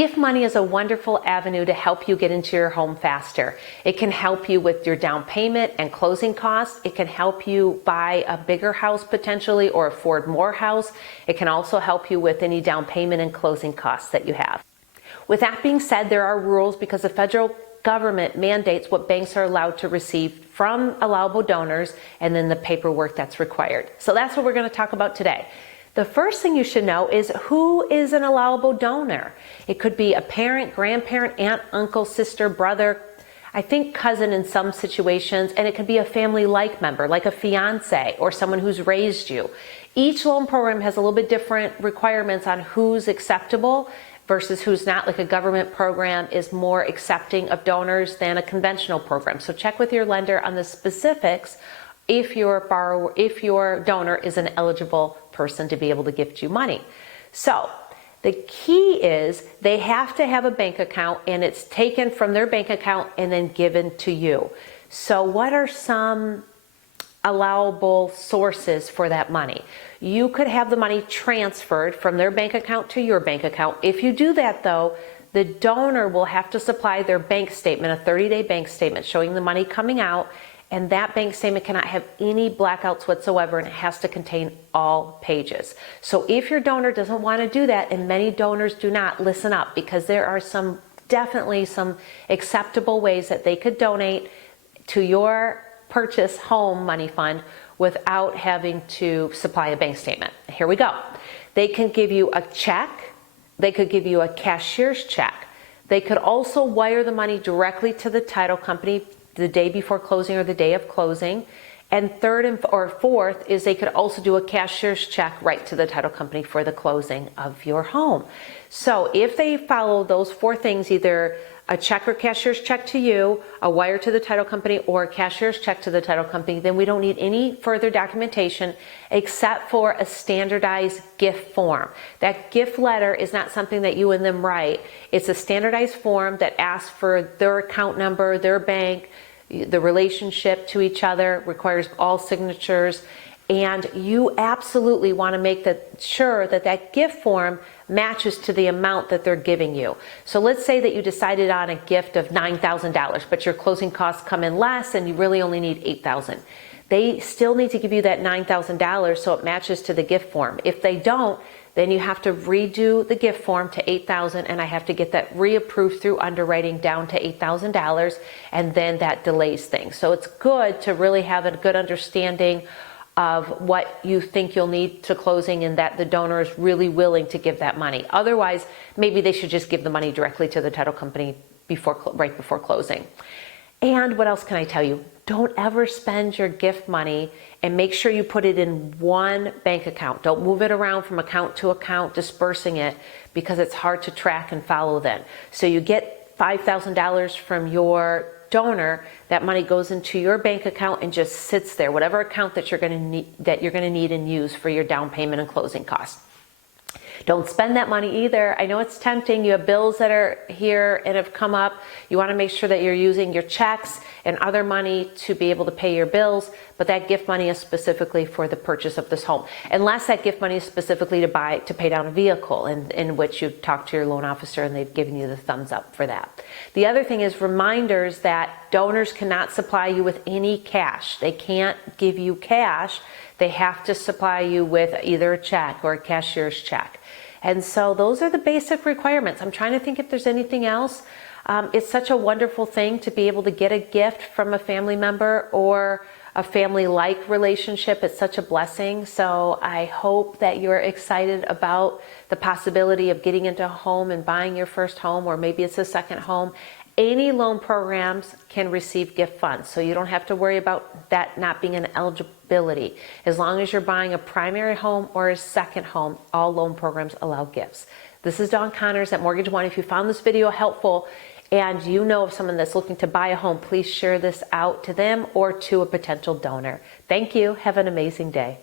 Gift money is a wonderful avenue to help you get into your home faster. It can help you with your down payment and closing costs. It can help you buy a bigger house potentially or afford more house. It can also help you with any down payment and closing costs that you have. With that being said, there are rules because the federal government mandates what banks are allowed to receive from allowable donors and then the paperwork that's required. So that's what we're going to talk about today. The first thing you should know is who is an allowable donor. It could be a parent, grandparent, aunt, uncle, sister, brother, I think cousin in some situations, and it could be a family-like member, like a fiance or someone who's raised you. Each loan program has a little bit different requirements on who's acceptable versus who's not. Like a government program is more accepting of donors than a conventional program. So check with your lender on the specifics if your donor is an eligible person to be able to gift you money. So the key is they have to have a bank account, and it's taken from their bank account and then given to you. So what are some allowable sources for that money? You could have the money transferred from their bank account to your bank account. If you do that though, the donor will have to supply their bank statement, a 30-day bank statement showing the money coming out, and that bank statement cannot have any blackouts whatsoever, and it has to contain all pages. So if your donor doesn't want to do that, and many donors do not, listen up, because there are definitely some acceptable ways that they could donate to your purchase home money fund without having to supply a bank statement. Here we go. They can give you a check. They could give you a cashier's check. They could also wire the money directly to the title company the day before closing or the day of closing. And third or fourth is they could also do a cashier's check right to the title company for the closing of your home. So if they follow those four things, either a check or cashier's check to you, a wire to the title company, or a cashier's check to the title company, then we don't need any further documentation except for a standardized gift form. That gift letter is not something that you and them write. It's a standardized form that asks for their account number, their bank, the relationship to each other, requires all signatures, and you absolutely want to make sure that that gift form matches to the amount that they're giving you. So let's say that you decided on a gift of $9,000, but your closing costs come in less and you really only need $8,000. They still need to give you that $9,000 so it matches to the gift form. If they don't, then you have to redo the gift form to $8,000, and I have to get that reapproved through underwriting down to $8,000, and then that delays things. So it's good to really have a good understanding of what you think you'll need to closing and that the donor is really willing to give that money. Otherwise, maybe they should just give the money directly to the title company right before closing. And what else can I tell you? Don't ever spend your gift money, and make sure you put it in one bank account. Don't move it around from account to account, dispersing it, because it's hard to track and follow then. So you get $5,000 from your donor, that money goes into your bank account and just sits there, whatever account that you're going to need and use for your down payment and closing costs. Don't spend that money either. I know it's tempting. You have bills that are here and have come up. You want to make sure that you're using your checks and other money to be able to pay your bills, but that gift money is specifically for the purchase of this home. Unless that gift money is specifically to pay down a vehicle in which you've talked to your loan officer and they've given you the thumbs up for that. The other thing is reminders that donors cannot supply you with any cash. They can't give you cash. They have to supply you with either a check or a cashier's check. And so those are the basic requirements. I'm trying to think if there's anything else. It's such a wonderful thing to be able to get a gift from a family member or a family-like relationship. It's such a blessing. So I hope that you're excited about the possibility of getting into a home and buying your first home, or maybe it's a second home. Any loan programs can receive gift funds, so you don't have to worry about that not being an eligibility. As long as you're buying a primary home or a second home, all loan programs allow gifts. This is Dawn Connors at Mortgage One. If you found this video helpful and you know of someone that's looking to buy a home, please share this out to them or to a potential donor. Thank you. Have an amazing day.